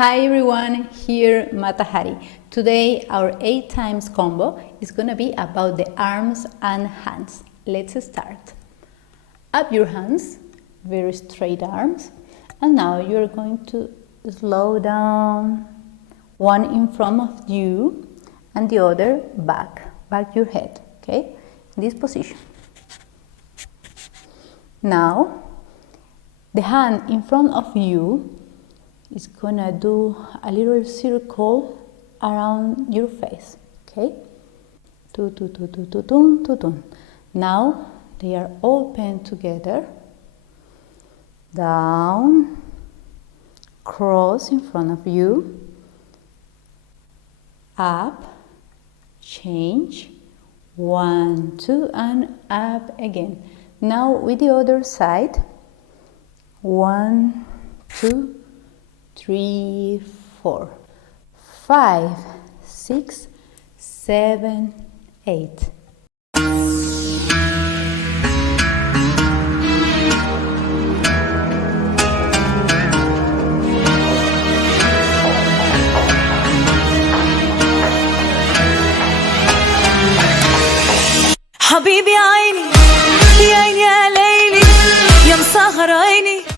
Hi everyone, here Matahari. Today our 8 times combo is gonna be about the arms and hands. Let's start. Up your hands, very straight arms, and now you're going to slow down, one in front of you and the other back your head, okay? In this position. Now, the hand in front of you is gonna do a little circle around your face, okay? Now they are open together, down, cross in front of you, up, change, 1, 2, and up again. Now with the other side, 1, 2, 3, 4, 5, 6, 7, 8. حبيبي عيني يا عيني يا ليلي يا مسهر عيني